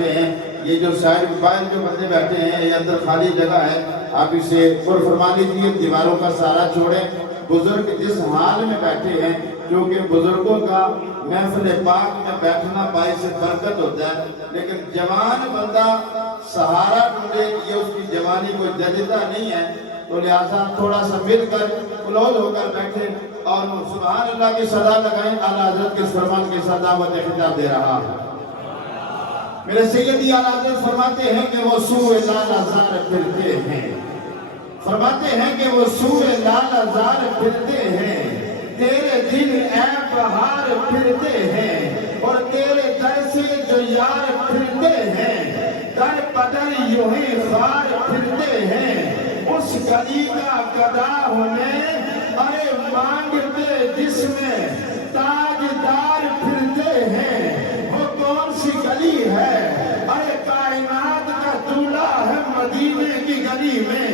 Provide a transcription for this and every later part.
یہ جو سائڈ باہر جو بندے بیٹھے ہیں یہ اندر خالی جگہ ہے، آپ اسے پر فرما لیجیے، دیواروں کا سارا چھوڑیں۔ بزرگ جس حال میں بیٹھے ہیں، کیونکہ بزرگوں کا محفل پاک میں بیٹھنا باعث برکت ہوتا ہے، لیکن جوان بندہ سہارا ڈھونڈے، یہ اس کی جوانی کو جدیدہ نہیں ہے، تو لہٰذا تھوڑا سا مل کر کلوز ہو کر بیٹھے اور سبحان اللہ کی صدا لگائیں۔ اعلیٰ حضرت کے فرمان کے ساتھ دعوت خطاب دے رہا ہے۔ میرے سیدی اعلیٰ حضرت فرماتے ہیں کہ وہ سوئے لال ازار پھرتے ہیں، فرماتے ہیں کہ وہ سوئے لال ازار پھرتے ہیں، تیرے دل اے بہار پھرتے ہیں، اور تیرے در سے جو یار پھرتے ہیں، در بدر یوں ہی خار پھرتے ہیں، اس گلی کا گدا ہمیں ارے مانگتے جس میں تاجدار پھرتے ہیں، وہ کون سی گلی ہے؟ ارے کائنات کا دولہا ہے مدینے کی گلی میں،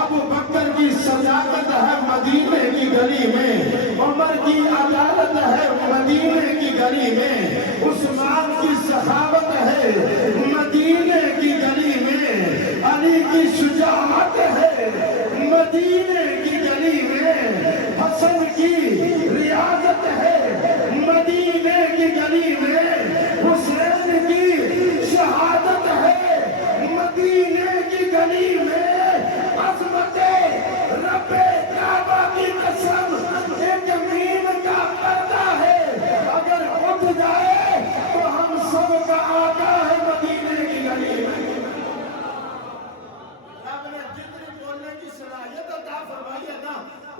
ابو بکر کی صداقت ہے مدینے کی گلی میں، عمر کی عدالت ہے مدینے کی گلی میں، عثمان کی سخاوت ہے مدینے کی گلی میں، علی کی شجاعت ہے مدینے کی گلی میں، حسن کی ریاضت ہے مدینے کی گلی میں، حسین کی شہادت ہے مدینے کی گلی میں، عظمت رب کعبہ کی قسم ایک مین کا پردہ ہے، اگر اٹھ جائے تو ہم سب کا آقا ہے مدینے کی گلی میں۔ رب نے جتنی بولنے کی صلاحیت عطا فرمائی ہے نا،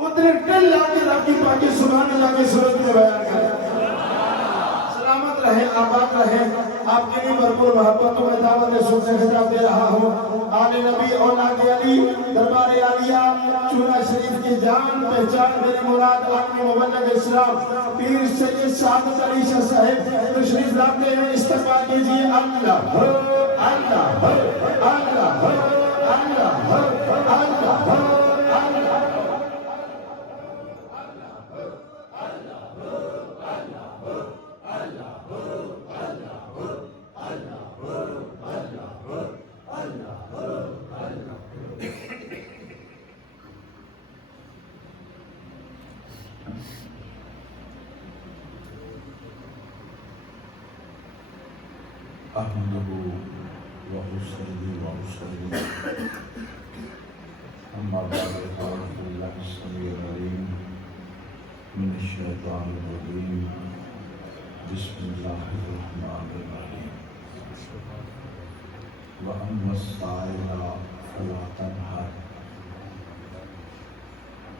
اتنے ٹل لا کے رب کی پاکی سبحان اللہ کی صورت میں بیان کریں۔ سلامت رہے، آباد رہے، آپ کی بھی بھرپور محبتوں میں دعوت سننے خطاب دے رہا ہوں۔ آل نبی اولاد علی، دربار عالیہ، چونہ شریف کی جان پہچان میری مراد آقا مبلغ اسلام پیر سید سعادت علی شاہ صاحب تشریف لاتے ہیں، استقبال کیجیے۔ اللہ اللہ اللہ اللہ اللہ احمدہ وصلی وسلم اما بعد اعوذ باللہ السمیع العلیم من الشیطان الرجیم بسم اللہ الرحمن الرحیم واما السائل فلا تنہر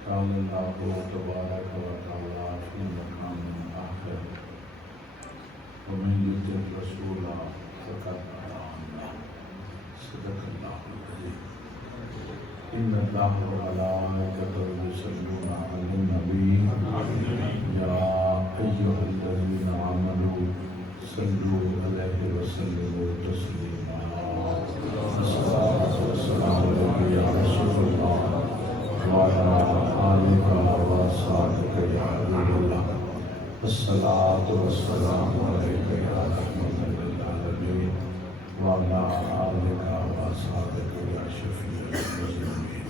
قال اللہ تبارک و تعالی فی مقام آخر ومن يطع الرسول فقد اطاع الله صدق الله العظيم ان الله وملائكته يصلون على النبي يا ايها الذين امنوا صلوا عليه وسلموا تسليما الصلاه والسلام عليك يا رسول الله وعلى آلك وأصحابك يا حبيب الله الصلاة والسلام عليك يا رحمة للعالمين وعلى آلك وأصحابك يا شفيع المذنبين۔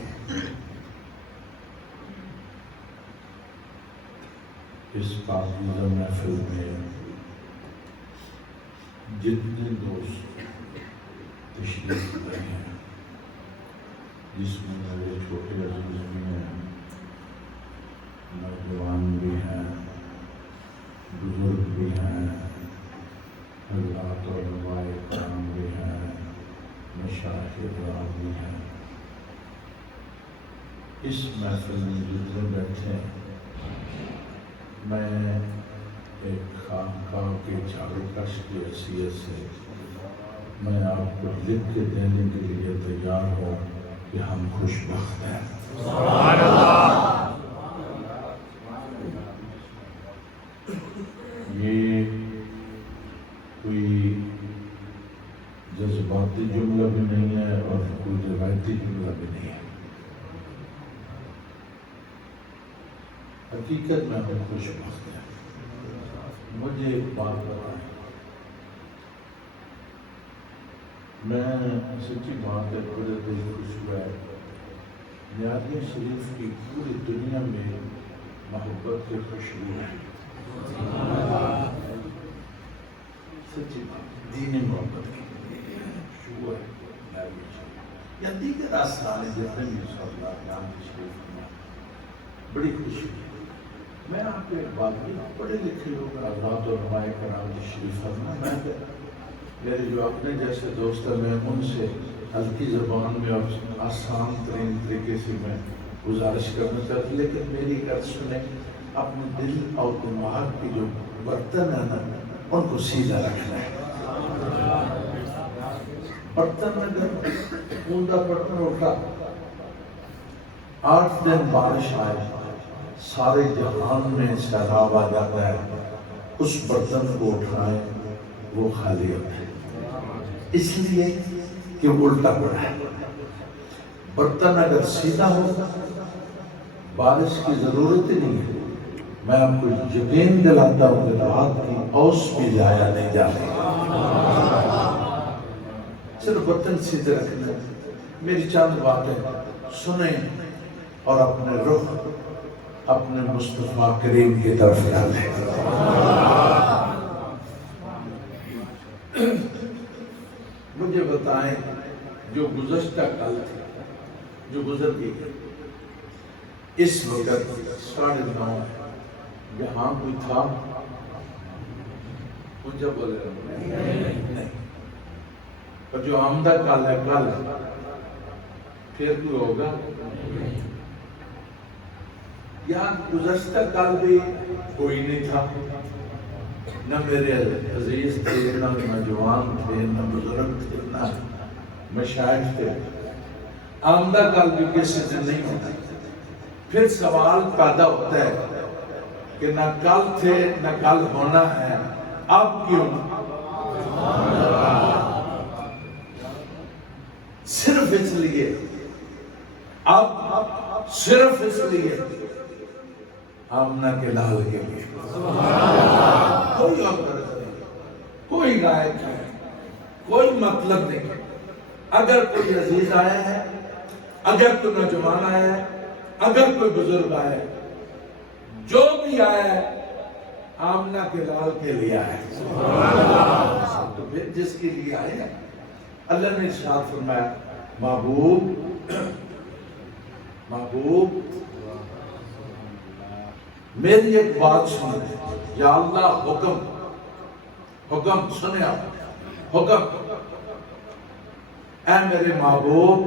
اس پاکیزہ محفل میں جتنے دوست تشریف لائے ہیں، جس میں میرے چھوٹے عزیز بھی ہیں، نوجوان بھی ہیں، بزرگ بھی ہیں، حضرات علماء کرام بھی ہیں، مشائخ کرام بھی ہیں، اس محفل میں جتنے بیٹھے ہیں، میں ایک خانقاہ کے چارکش کی حیثیت سے میں آپ کو لکھ کے دینے کے لیے تیار ہوں کہ ہم خوش بخت ہیں۔ سبحان اللہ۔ یہ کوئی جذباتی جملہ بھی نہیں ہے اور کوئی روایتی جملہ بھی نہیں ہے، حقیقت میں ہم خوش بخت ہیں۔ مجھے ایک بات بتائیں، میں سچی بات ہے بڑے دل خوش ہوا ہے نیادی شریف کی پوری دنیا میں محبت کی خوشبو ہے سچی بات دینی محبت کی خوشبو ہے نیادی شریف یا دیگر آستانے جتنے بھی صلی نیادی شریف میں بڑی خوشی ہے میں آپ کو ایک بات بھی پڑھے لکھے لوگ حضرات اور علماء کرام تشریف فرما میں میرے جو اپنے جیسے دوست ہیں میں ان سے ہلکی زبان میں اور آسان ترین طریقے سے میں گزارش کرنا چاہتا لیکن میری عرض سنیں اپنے دل اور دماغ کی جو برتن ہے نا ان کو سیدھا رکھنا ہے برتن میں اگر اوندا برتن اٹھا 8 دن بارش آئے سارے جہان میں سیلاب آ جاتا ہے اس برتن کو اٹھائیں وہ خالی ہوتا ہے اس لیے کہ الٹا پڑا ہے برتن اگر سیدھا ہو بارش کی ضرورت ہی نہیں ہے میں آپ کو یقین دلاتا ہوں کہ رات کی اوس بھی ضائع نہیں جاتی صرف برتن سیدھے رکھنا ہے میری چند باتیں سنیں اور اپنے رخ اپنے مصطفیٰ کریم کی طرف ڈالیں مجھے بتائیں جو گزشتہ کل تھی جو گزر گئی اس وقت 9:30 یہاں کوئی تھا مجھے بولے نہیں اور جو آمدہ کل ہے کل پھر کوئی ہوگا یہاں گزشتہ کل بھی کوئی نہیں تھا نہ میرے عزیز تھے نہ نوجوان تھے نہ بزرگ تھے نہ مشائخ تھے آمدہ کل بھی کسی دن نہیں ہوتا پھر سوال پیدا ہوتا ہے کہ نہ کل تھے نہ کل ہونا ہے اب کیوں صرف اس لیے اب صرف اس لیے آمنہ کے لال کے لیے کوئی اور غرض نہیں کوئی غائب نہیں کوئی مطلب نہیں اگر کوئی عزیز آیا ہے اگر کوئی نوجوان آیا ہے اگر کوئی بزرگ آیا ہے جو بھی آیا ہے آمنہ کے لال کے لیے آیا ہے تو پھر جس کے لیے آئے ہیں اللہ نے ارشاد فرمایا محبوب محبوب میری ایک بات سنیں یا اللہ حکم حکم سنیں آپ حکم اے میرے محبوب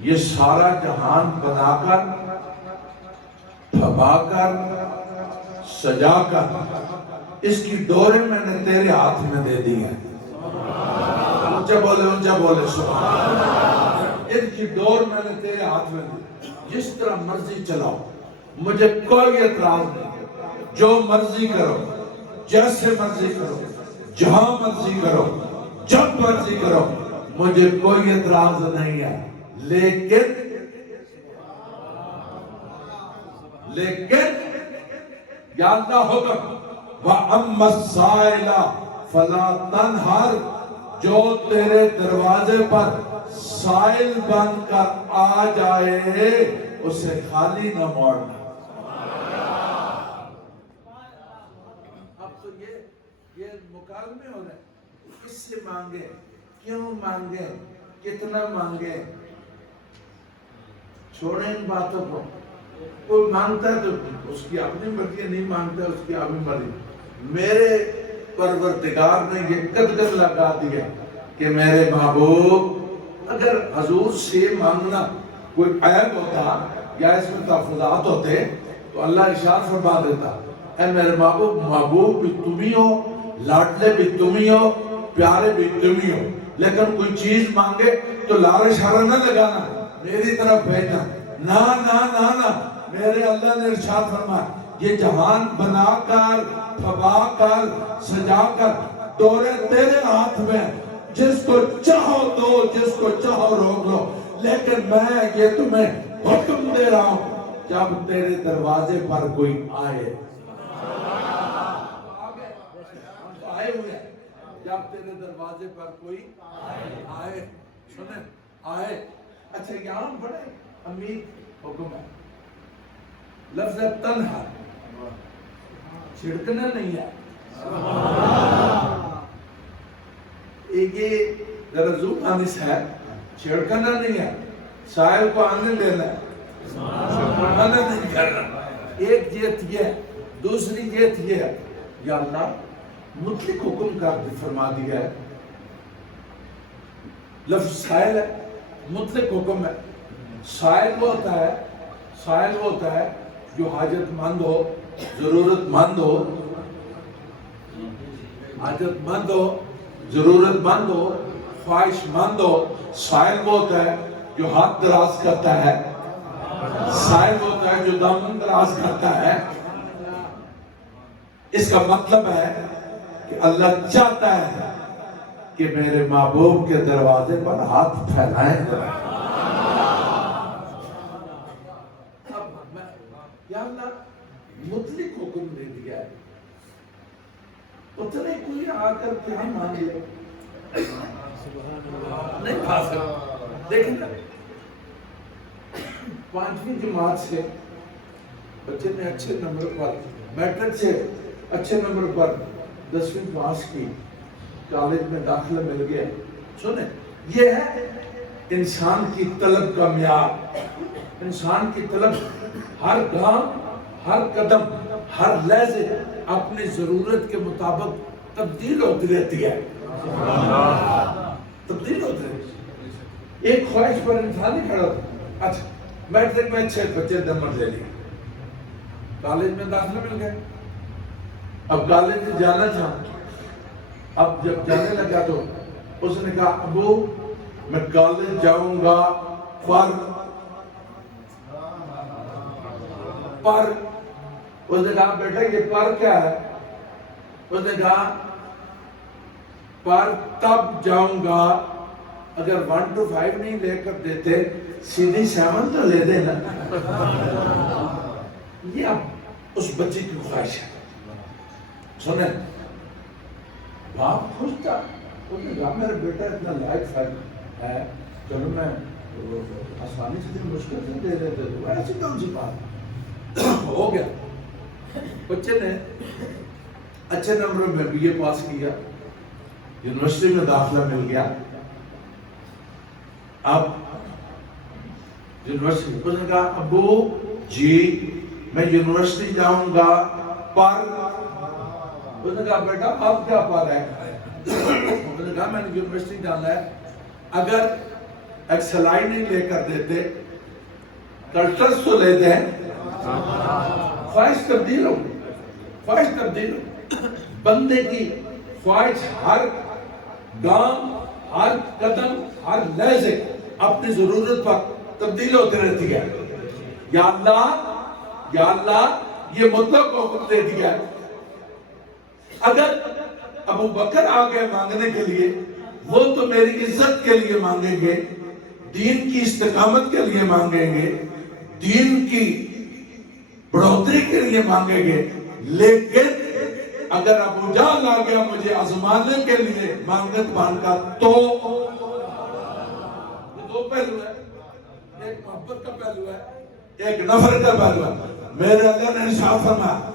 یہ سارا جہان بنا کر پھبا کر سجا کر اس کی ڈورے میں نے تیرے ہاتھ میں دے دی ہے اونچا بولے سبحان اللہ اس کی ڈور میں نے تیرے ہاتھ میں دی جس طرح مرضی چلاؤ مجھے کوئی اعتراض نہیں جو مرضی کرو جیسے مرضی کرو جہاں مرضی کرو جب مرضی کرو مجھے کوئی اعتراض نہیں ہے لیکن یا اللہ حکم وَأَمَّا السَّائِلَ فَلَا تَنْهَرْ جو تیرے دروازے پر سائل بن کر آ جائے اسے خالی نہ موڑنا اب تو یہ مکالمے ہو رہے ہیں کس سے مانگے کیوں مانگے کتنا مانگے چھوڑیں ان باتوں کو کوئی مانگتا ہے تو اس کی اپنی مرضی نہیں مانگتا اس کی اپنی مرضی میرے پروردگار نے یہ قدر لگا دیا کہ میرے محبوب اگر حضور سے مانگنا کوئی عیب ہوتا یا اس میں تحفظات ہوتے تو اللہ ارشاد فرما دیتا اے میرے محبوب محبوب بھی تم ہی ہو لاڈلے بھی تم ہی ہو پیارے بھی تم ہی ہو لیکن کوئی چیز مانگے تو لار اشارہ نہ لگانا میری طرف بھیجنا نہ میرے اللہ نے ارشاد فرمایا یہ جہان بنا کر پھبا کر سجا کر دورے تیرے ہاتھ میں جس کو چاہو دو جس کو چاہو روک لو لیکن میں یہ تمہیں حکم دے رہا ہوں جب تیرے دروازے پر کوئی آئے آئے ہوئے جب تیرے دروازے پر کوئی آئے، سنیں آئے. اچھا یہاں بڑے امیر حکم ہے. لفظ تنہا چھڑکنا نہیں ہے. یہ ذرا زوم آنس ہے، چھڑکنا نہیں ہے، سائل کو آنے دینا ہے، آنے نہیں کرنا. ایک جیت یہ ہے. دوسری جیت یہ ہے، یا اللہ مطلق حکم کا فرما دیا ہے. لفظ سائل ہے، مطلق حکم ہے. سائل وہ ہوتا ہے، سائل وہ ہوتا ہے جو حاجت مند ہو، ضرورت مند ہو، حاجت مند ہو، ضرورت مند ہو، خواہش مند ہو. سائل وہ ہوتا ہے جو ہاتھ دراز کرتا ہے. سائل وہ ہوتا ہے جو دامن دراز کرتا ہے. اس کا مطلب ہے کہ اللہ چاہتا ہے کہ میرے محبوب کے دروازے پر ہاتھ پھیلائیں. یا اللہ مطلق حکم دے دیا ہے، اتنے کوئی آ کر کے ہم مانگ لے نہیں کھا سکتا. دیکھیں نا 5ویں جماعت سے بچے نے اچھے نمبر پر، میٹرک سے اچھے نمبر پر 10ویں پاس کی، کالج میں داخلہ مل گیا. سنیں یہ ہے انسان کی طلب کا معیار. انسان کی طلب ہر گام، ہر قدم، ہر لحظے اپنی ضرورت کے مطابق تبدیل ہوتی رہتی ہے. تبدیل ہوتی رہتی ہے. ایک خواہش پر انسان نہیں کھڑا ہوتا. اچھا میٹرک میں 6 بچے نمبر لے لیے، کالج میں داخلہ مل گئے. اب کالج میں جانا تھا. اب جب جانے لگا تو اس نے کہا ابو میں کالج جاؤں گا پر اس نے کہا بیٹا یہ پر کیا ہے؟ اس نے کہا پر تب جاؤں گا اگر 1 to 5 نہیں لے کر دیتے، سیدھی 7 تو لے دینا. یہ اب اس بچے کی خواہش ہے. سنیں باپ خوش تھا. اس نے کہا میرا بیٹا اتنا لائق ہے، چلو میں آسانی سے مشکل سے دے دیتے تو ایسی کون سی بات. ہو گیا. بچے نے اچھے نمبر میں بی اے پاس کیا، یونیورسٹی میں داخلہ مل گیا. اب یونیورسٹی اس نے کہا ابو جی میں یونیورسٹی جاؤں گا پر اس نے کہا بیٹا اب کیا پر ہے؟ اس نے کہا میں نے یونیورسٹی جانا ہے، اگر ایکسلائی نہیں لے کر دیتے کلٹرس تو لے دیں. خواہش تبدیل ہو گئی. خواہش تبدیل ہو. بندے کی خواہش ہر گام، ہر قدم، ہر لحظے اپنی ضرورت پر تبدیل ہوتی رہتی ہے. یا اللہ یہ مطلق حکم دے دیا ہے. اگر ابو بکر آ گئے مانگنے کے لیے، وہ تو میری عزت کے لیے مانگیں گے، دین کی استقامت کے لیے مانگیں گے، دین کی بڑھوتری کے لیے مانگیں گے. لیکن اگر ابو جہل آ گیا مجھے آزمانے کے لیے مانگت مان کا، تو دو پہلو ہے. ایک محبت کا پہلو ہے، ایک نفرت کا پہلو ہے. میرے اللہ نے ارشاد فرمایا،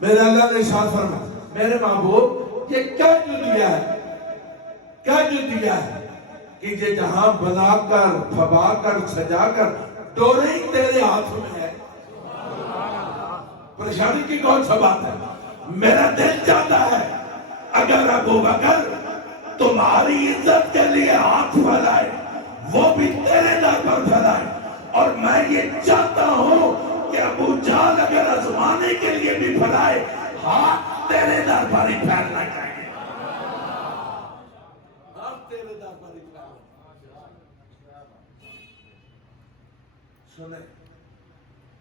میرے اللہ نے ارشاد فرمایا میرے محبوب یہ کیا جو دیا ہے، کیا جو دیا ہے کہ یہ جہاں بنا کر پھبا کر سجا کر ڈورے ہی تیرے ہاتھ میں ہے. پریشانی کی کون سا بات ہے؟ میرا دل چاہتا ہے اگر ابو بکر تمہاری عزت کے لیے ہاتھ پھیلائے، وہ بھی تیرے در پر پھیلائے. اور میں یہ چاہتا ہوں کہ ابو جہل اگر آزمانے کے لیے بھی پھیلائے، ہاتھ تیرے در پر ہی پھیلنا چاہیے. ہاتھ تیرے در پر ہی پھیلنا. سنیں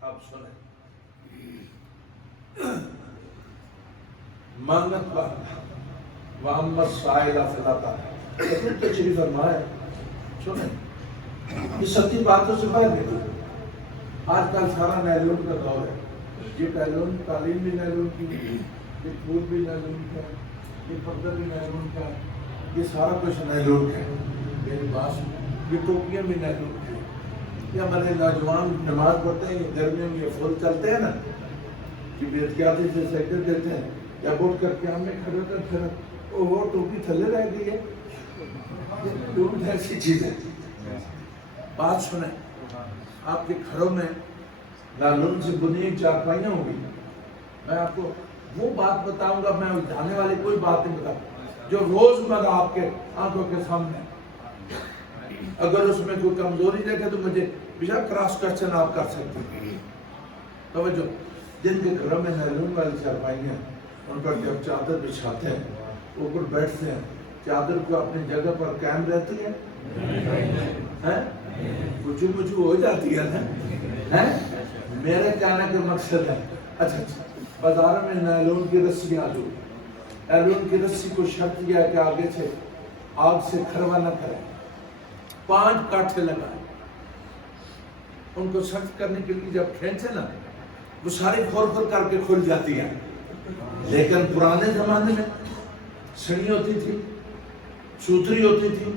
اب سنیں مانگت محمد سائلہ فلاتا تشریف فرمائے. سنیں یہ سچی باتوں سے باہر نکلے. آج کل سارا نیلون کا دور ہے. یہ پہلون تعلیم بھی نیلون کی، یہ پھول بھی نیلون کا، یہ پردہ بھی نیلون کا ہے، یہ سارا کچھ نیلون کا ہے، میری بات سن، یہ ٹوپیاں بھی نیلون کی ہیں، یہ ہمارے نوجوان نماز پڑھتے ہیں، یہ گرمیوں میں یہ فل چلتے ہیں نا، کہ بے احتیاطی سے سجدے دیتے ہیں یا اٹھ کر کے ہم نے کھڑے کر پھر وہ ٹوپی تھلے رہ گئی ہے، یہ ایسی چیز ہے۔ بات سنیں، آپ کے گھروں میں لالون سے بنی چارپائیاں ہوں گی، میں آپ کو وہ بات بتاؤں گا، میں جانے والی کوئی بات نہیں بتاؤں جو روزمرہ آپ کے آنکھوں کے سامنے، اگر اس میں کوئی کمزوری دیکھے تو مجھے بجا کراس کوسچن آپ کر سکتے ہیں۔ توجہ، جن کے گھروں میں نیلون والی چارپائیاں، ان پر جب چادر بچھاتے ہیں اوپر بیٹھتے ہیں، چادر کو اپنی جگہ پر قائم رہتی ہے، کچھ ہو جاتی ہے نا، میرے کہنے کا مقصد ہے، اچھا بازار میں نیلون کی رسیاں جو، نیلون کی رسی کو شرط دیا ہے کہ آگے سے آگ سے کھروا نہ کرے، 5 کاٹھے لگائے، ان کو سخت کرنے کے لیے جب کھینچے نا وہ ساری کھول کر کے کھل جاتی ہیں، لیکن پرانے زمانے میں سڑی ہوتی تھی، سوتری ہوتی تھی،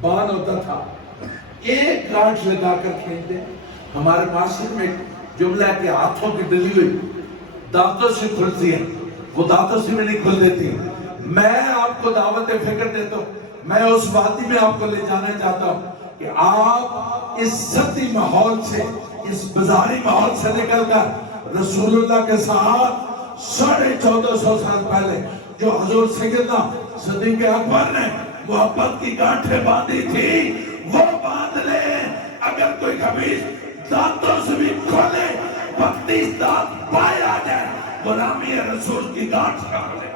بان ہوتا تھا، ایک گاٹھ لگا کر کھینچتے۔ ہمارے معاشرے میں جملہ ہے کہ ہاتھوں کی ڈلی ہوئی دانتوں سے کھلتی ہے، وہ دانتوں سے بھی نہیں کھل دیتی۔ میں آپ کو دعوت فکر دیتا ہوں، میں اس وادی میں آپ کو لے جانا چاہتا ہوں کہ آپ اس سطحی ماحول سے، اس بازاری ماحول سے نکل کر رسول اللہ کے ساتھ 1450 سال پہلے جو حضور سیدنا صدیق اکبر نے محبت کی گانٹھیں باندھی تھی وہ باندھ لے۔ اگر کوئی خبیث دانتوں سے بھی کھولے، 32 دانت پائے آ جائے، غلامی رسول کی گانٹھ کر لے۔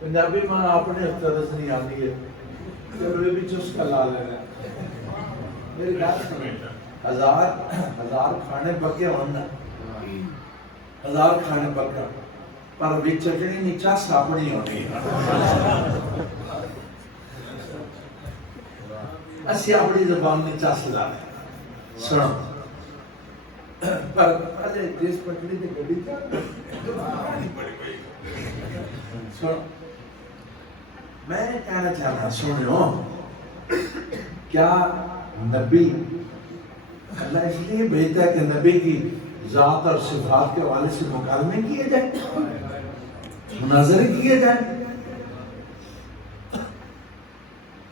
پنجابی ماں اپنے طرز نہیں آتی ہے، چلو یہ بھی چس کا لا لینا ہے۔ میری بات سنیں، ہزار کھانے پکے ہونا، 1000 کھانے پکا، پر بھی چٹنی نیچا ساپڑی ہونی ہے۔ اسی اپنی زبان نیچا سلا ہے، سنو، پر آجے جس پکڑی تے گڑی سنو، میں کہنا چاہتا ہوں، سنو، کیا نبی اللہ اس لیے بھیجتا ہے کہ نبی کی ذات اور صفات کے حوالے سے مکالمے کیے جائیں، مناظرے کیے جائیں،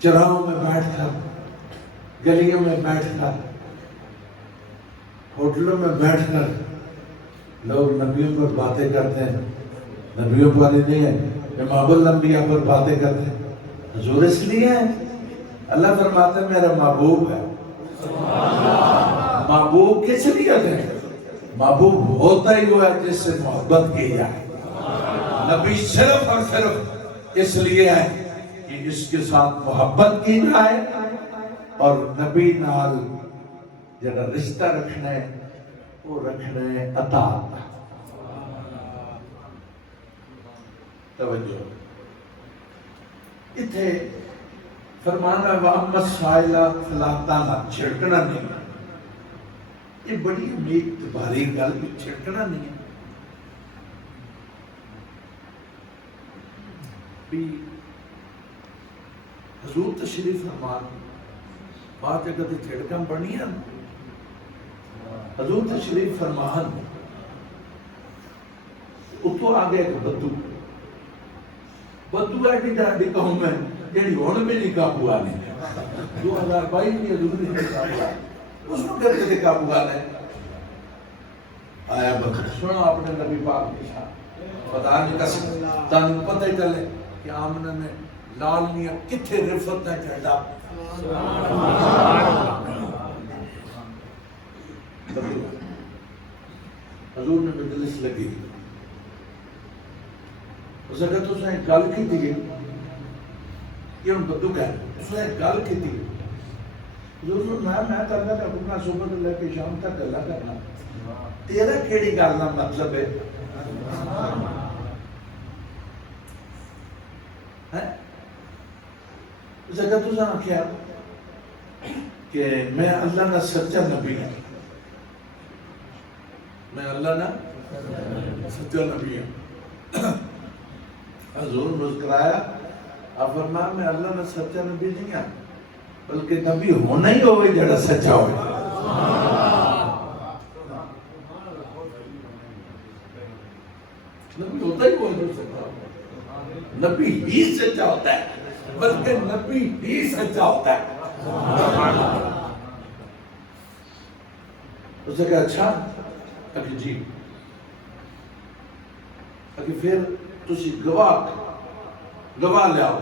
چراہوں میں بیٹھ کر، گلیوں میں بیٹھ کر، ہوٹلوں میں بیٹھ کر لوگ نبیوں پر باتیں کرتے ہیں، نبیوں پر ہی نہیں ہے، امام الانبیاء پر باتیں کرتے ہیں۔ حضور اس لیے ہے، اللہ فرماتا ہے میرا محبوب ہے۔ محبوب کس لیے ہے؟ محبوب ہوتا ہی وہ ہے جس سے محبت کی جائے۔ نبی صرف اور صرف اس لیے ہے کہ اس کے ساتھ محبت کی جائے اور نبی نال جڑا رشتہ رکھنا ہے وہ رکھنا ہے اطاعت۔ توجہ، اتھے فرمانا وَأَمَّا السَّائِلَ فَلَا تَنْهَرْ، چھڑکنا نہیں، یہ بڑی امید بھاری گل بھی چھڑکنا نہیں ہے۔ بھی حضور تشریف فرمان بات جگہ تے چھڑکن بڑی ہے، حضور تشریف فرمان اتو آگے ایک بدو ایڈی ڈاڈی قوم ہے جیڑی ہون میں نہیں قابو آنے، 2022 میں حضور نے قابو آنے، اس میں کرتے تھے قابو آنے۔ آیا بدو سنو اپنے نبی پاک کی شان، خدا نے قسم تن پتہ ہی چلے کہ آمنہ نے لال میاں کتھے رفت ہے چڑھا۔ حضور نے مجلس لگی، اس نے کہا تو اس نے گل کی تھی، یہ ان بدو کہہ اس نے گل کی تھی حضور میں کرنا تے اپنا صبح تو لے کے شام تک گلا کرنا تیرا کیڑی گل دا مطلب ہے جگہ تو جانا کیا کہ میں اللہ کا سچا نبی ہوں میں اللہ کا سچا نبی ہوں حضور مسکرایا آپ فرمایا میں اللہ کا سچا نبی نہیں ہوں بلکہ نبی ہونا ہی ہوئے جڑا سچا ہوئے نبی ہوتا ہی کوئی نہیں سچا نبی ہی سچا ہوتا ہے بلکہ نبی ہی سچا ہوتا ہے اسے کہا اچھا ابھی جی ابھی پھر تسی گواہ لے آؤ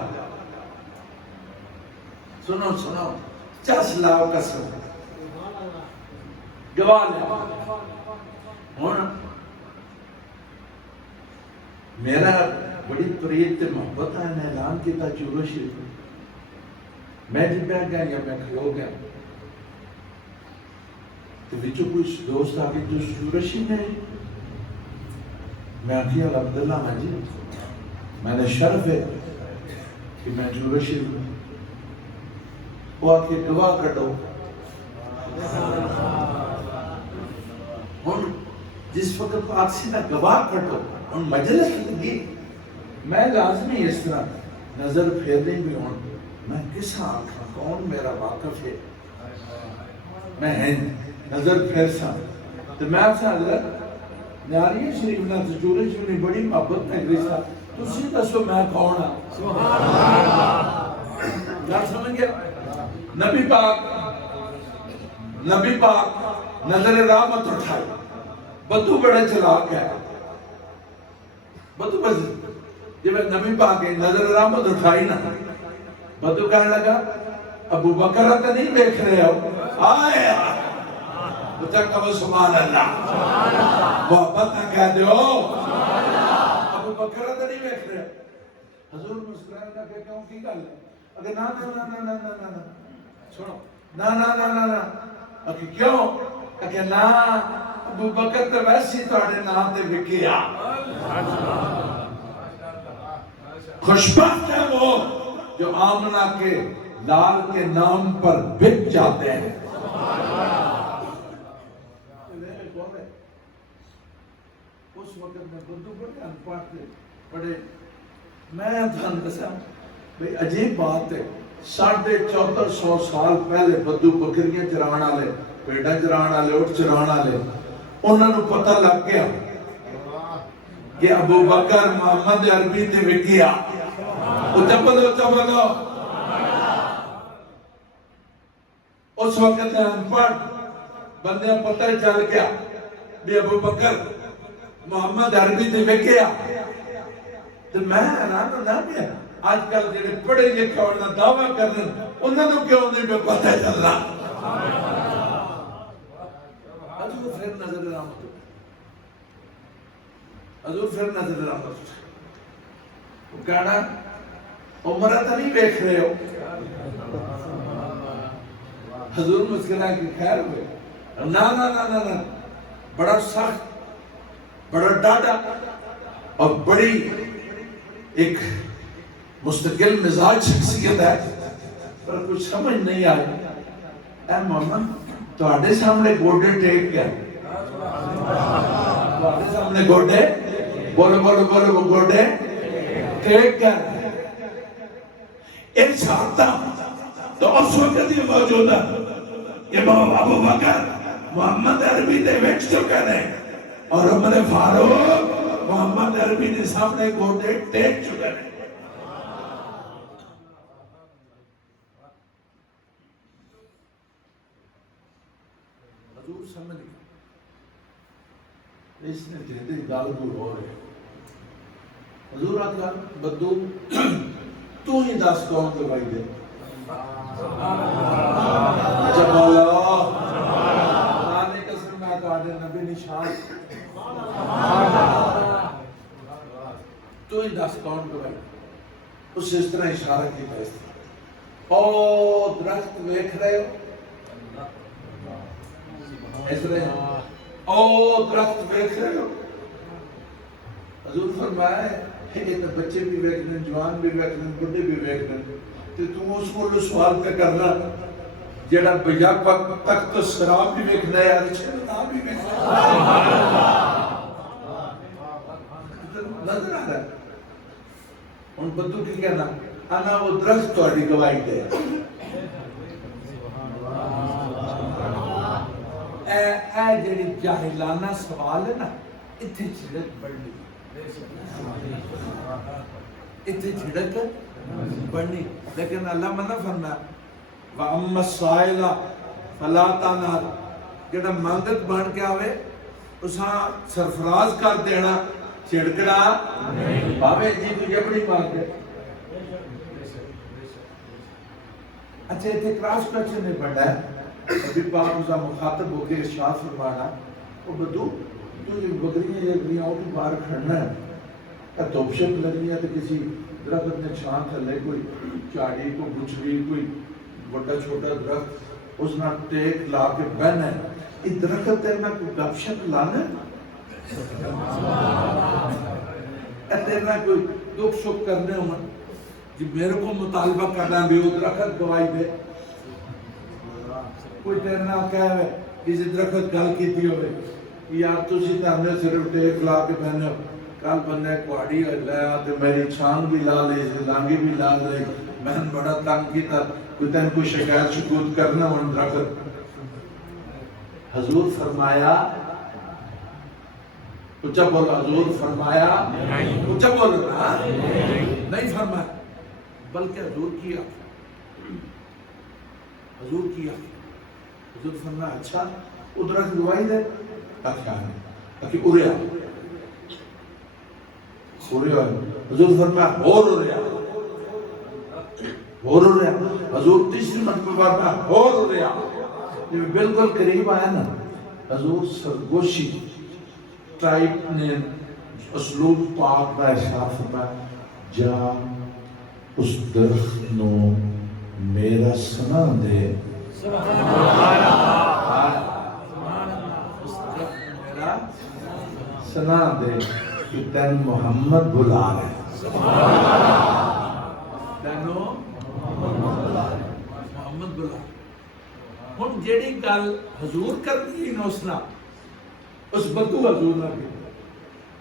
سنو چس لاؤ قسم گواہ لے آؤ ہوں میرا بڑی پریت محبت ہے نے اعلان کیتا چورو شریف میں جی پہ گیا یا میں کھلو گیا تو بچو کچھ دوست آگے تو چورو شریف میں میں آخیا عبداللہ ہاں جی میں نے شرف ہے کہ میں چورو شریف میں وہ آکے گواہ کٹو ہوں جس وقت آگ سیدھا گواہ کٹو ہوں مجلس لگی میں لازمی اس طرح نظر پھیرنے بھی ہوں میں کس آنکھ کون میرا واقف ہے میں نظر پھیر سا تو میں آپ سے حضرت نیاریہ شریف نہ تجورے شریف بڑی محبت میں گریسا تو اسی دسو میں کون ہاں کیا سمجھ گیا نبی پاک نظر رحمت اٹھائی بدو بڑے چلا گیا بدو بس جب نبی پاک نظر رحمت اٹھائی نا بدو کہنے لگا ابو بکر تو نہیں دیکھ رہے ہو آئے بچہ کہو سبحان اللہ محبت نہ کہہ دو ابو بکر تو نہیں دیکھ رہے حضور مسکرائے نہ کہ کیوں کی گل ہے اگر نا سنو نا اگر کیوں اگر نا ابو بکر تو ویسی توڑے نام تے وکیا خوشبخت ہے وہ جو آمنہ کے لال کے نام پر بک جاتے ہیں اس وقت میں بدو بڑے انپاٹ تھے بڑے میں دھان قسم بھئی عجیب بات ہے 1450 سال پہلے بدو بکریاں چرانا لے پیڑا چرانا لے اٹھ چرانا لے انہوں نے پتہ لگ گیا کہ ابو بکر محمد عربی تے وکیا چپلو اس وقت میں انپڑھ بندے پتہ چل گیا بھی ابو بکر محمد عربی تے وکیا تو میں حیران نہ پیا آج کل جڑے پڑھے لکھے اور دعویٰ کرنے انہوں نے کیوں نہیں پہ پتہ چلنا حضور پھر نظر رحمت حضور پھر نظر رحمت وہ کہنا عمرہ تو نہیں بیکھ رہے ہو حضور مسکرہ کی خیر ہوئے نا بڑا سخت بڑا ڈاڈا اور بڑی ایک مستقل مزاج شخصیت ہے پر کچھ سمجھ نہیں آئی اے محمد تو آڈے سامنے گوڑے ٹیک گیا تو آڈے سامنے گوڑے بولو گوڑے ٹیک گیا ایک چھاتا تو اس وقت یہ موجود ہے امام ابو بکر محمد عربی دے ویٹ چکے ہیں اور عمر فاروق محمد عربی دے سامنے گوڑے ٹیک چکے ہیں حضور سمجھ گئے اس نے جہدے گال دور ہو رہے حضور آتا بدو تو ہی دس کون دوائی دے جب مولا قرآن قسم میں تو آدھے نبی نشان تو ہی دس کون دوائی اس طرح اشارہ کی بحث او درخت دیکھ رہے ہو اس طرح او درخت دیکھ رہے ہو حضور فرمایا ہے کہ بچے بھی دیکھنے جوان بھی دیکھنے بڑھے بھی دیکھنے تو تم اس کو سوال پہ کرنا جڑا بجا تک تو شراب بھی دیکھنا ہے یار چھنا بھی دیکھنا نظر آ رہا ہے ان بدو کی کہنا انا وہ درخت تہاڈی گواہی دے اے جڑی جاہلانہ سوال ہے نا اتھے جھڑک بڑھنی اتھے جھڑک بڑھنی لیکن اللہ منع فرمایا وَأَمَّا السَّائِلَ فَلَا تَنْهَرْ جڑا مانگت بن کے آوے اساں سرفراز کر دینا چھڑکڑا باوے جی تو جبڑی مانگ دے اچھا اتنے کراس کوئسچن نہیں پڑھنا ہے ابھی پاک اسا مخاطب ہو کے ارشاد فرمانا او بدو تو یہ بکریاں یہ بھی باہر کھڑنا ہے توپ شپ لگنی ہے تو کسی درخت نے چھان تھلے کوئی چاڑی کو گچھری کوئی بڑا چھوٹا درخت اس نے ٹیک لا کے بہنا ہے یہ درخت تیرنا کوئی گپ شپ لانا ہے تیرنا کوئی دکھ شک کرنے ہوں جی میرے کو مطالبہ کرنا بھی وہ درخت گواہی دے کوئی تیرنا کہہ ہے کسی درخت گل کیتی ہوئے یار تسی تو ہمیں صرف ٹیک لا کے بہنے ہو کل بندے کوڑی لیا تو میری چھان بھی لا لے لانگی بھی لا لے میں بڑا تنگ کی تھا کوئی تین کوئی شکایت شکوت کرنا ان درخت حضور فرمایا اچھا بولا حضور فرمایا اچھا بولا نہیں فرمایا بلکہ حضور کیا حضور کیا حضور فرمایا اچھا ادھر گواہی دے اچھا ہے تاکہ اریا حضور فرمایا اور اریا حضور تیسری مرتبہ فرمایا اور اریا یہ بالکل قریب آیا نا حضور سرگوشی ٹائپ نے اسلوب پاک کا احساس فرمایا جا اس درخت نو میرا سنا دے سنا دے کہ تین محمد بلا رہے تینو محمد بلا ہم جیڑی گل حضور کر دی نوسنا اس بدو حضور نہ بھی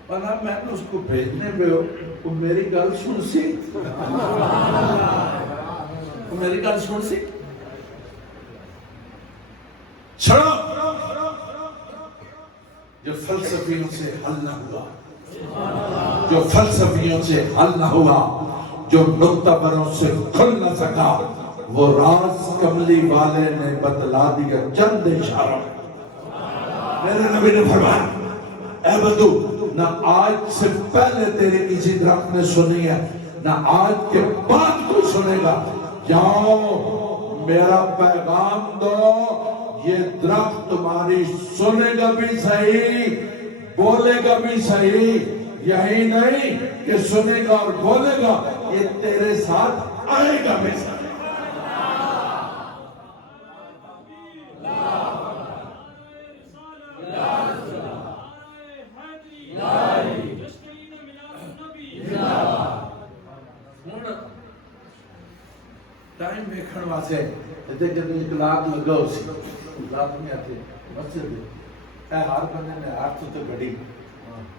اور اب میں اس کو بھیجنے پہ ہو وہ میری گل سن سی وہ میری گل سن سی چھڑو جو فلسفیوں سے حل نہ ہوا جو فلسفیوں سے حل نہ ہوا جو نقطہ بروں سے کھل نہ سکا وہ راز کملی والے نے بتلا دیا چند اشاروں میرے نبی نے فرمایا اے بدو نہ آج سے پہلے تیرے کسی درخت نے سنی ہے نہ آج کے بعد کوئی سنے گا جاؤ میرا پیغام دو یہ درخت تمہاری سنے گا بھی صحیح بولے گا بھی صحیح یہی نہیں کہ سنے گا اور بولے گا یہ تیرے ساتھ آئے گا بھی صحیح ٹائم دیکھنے واسے تے جب اطلاق لگا اسی اطلاق میں آتے مسجد اے ہر بندے نے ہاتھ تو گھڑی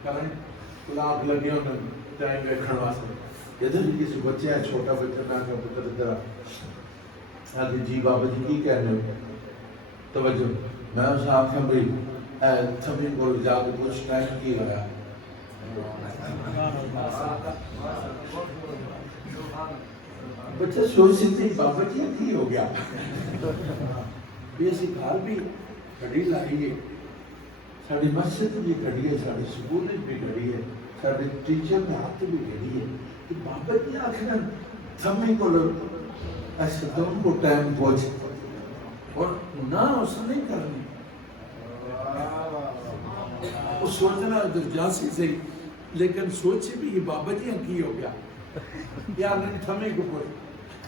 کرن اطلاق لگے انہوں ٹائم دیکھنے واسے جدھر بھی کسی بچے ہیں چھوٹا بچہ نہ کا پتر ادھر آگے جی بابا جی کی کہنے ہو توجہ میں اس آنکھیں بھئی تھمی کو جا کے کچھ ٹائم کی ہویا بچہ سوچ سکتے بابا جی کی ہو گیا یہ اسی گھر بھی گھڑی لائی ہے ساڑی مسجد بھی گھڑی ہے ساڑی سکول بھی گھڑی ہے ساڑی ٹیچر میں ہاتھ بھی گھڑی ہے کہ بابا جی آخر تھمی کو ایسے دم کو ٹائم پہنچ اور نہ اس نہیں کرنی وہ سوچنا ادھر جا سی صحیح لیکن سوچے بھی یہ بابا جی کی ہو گیا یار نہیں تھمی کو کوئی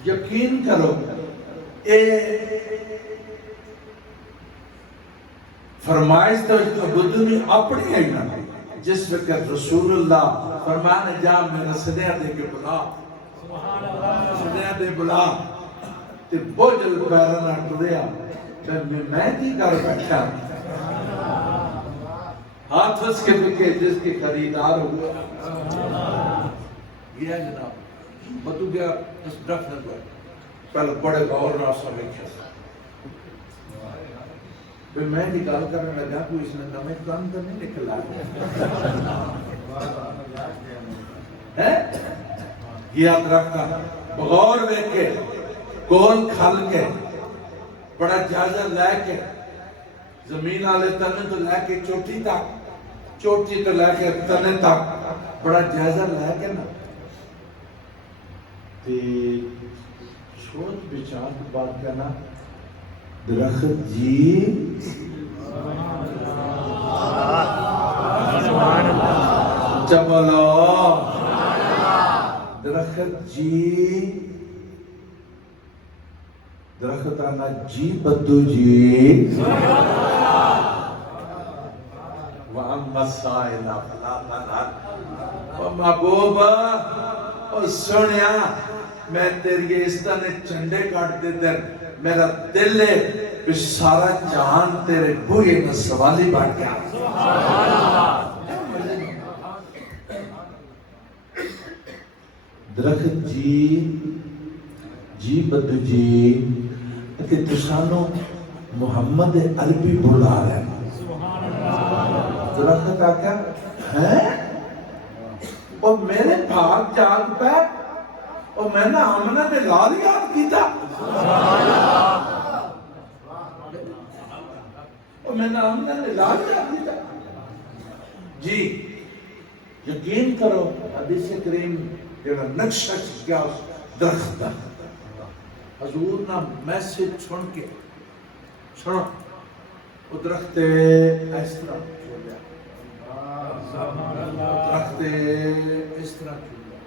یقین کرو فرمائش تو بدنی اپنی ہے نا جس وقت رسول اللہ فرمانے جا میرا سنیا دے کے بلا سنیا دے بلا تے بوجل پیرنا ٹریا میں کی کر بیٹھا ہاتھ اس کے پکے جس کے خریدار ہوئے یہ ہے جناب بدو گیا اس درخت نہ گیا پہلے بڑے غور نہ سمجھے پھر میں نکال کرنے لگا کوئی اس نے نمیں کام تو نہیں نکلا ہے یہ درختہ بغور لے کے کول کھل کے بڑا جائزہ لے کے زمین آلے تنے تو لے کے چوٹی تو لے کے تنے تک بڑا جائزہ لے کے نا تے سوچ بچار کی بات کہنا درخت جی چبلو درخت جی درخت آنا جی بدو جی وَأَمَّا السَّائِلَ فَلَا تَنْهَرْ او محبوبہ او سنیا میں تیری اس طرح چنڈے کاٹ دے در میرا دل ہے کہ سارا جہان تیرے بوئے میں سوالی بات کیا درخت جی بدو جی کہ تسانو محمد عربی بلا رہے ہیں درخت آکا ہے اور میرے بھاگ جاگ پہ اور میں نے آمنہ میں لال یاد کی تھا اور میں نے آمنہ میں لال یاد کی تھا جی یقین کرو حدیث کریم جڑا نقشہ کیا درخت دا حضور نا میسج چھوڑ کے چھوڑو وہ درخت اس طرح چھوڑ گیا درخت اس طرح چھوڑ گیا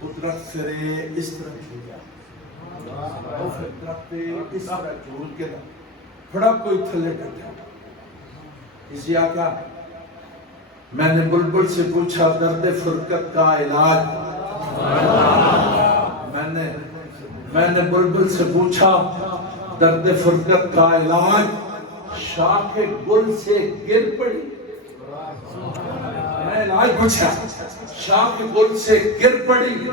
وہ درخت سرے اس طرح چھوڑ گیا اور پھر درخت اس طرح چھوڑ کے بڑا کوئی تھلے ڈٹا اسی آقا میں نے بلبل سے پوچھا درد فرقت کا علاج میں نے بلبل سے پوچھا درد فرقت کا علاج شاخ گل سے گر پڑی میں علاج پوچھا شاخ گل سے گر پڑی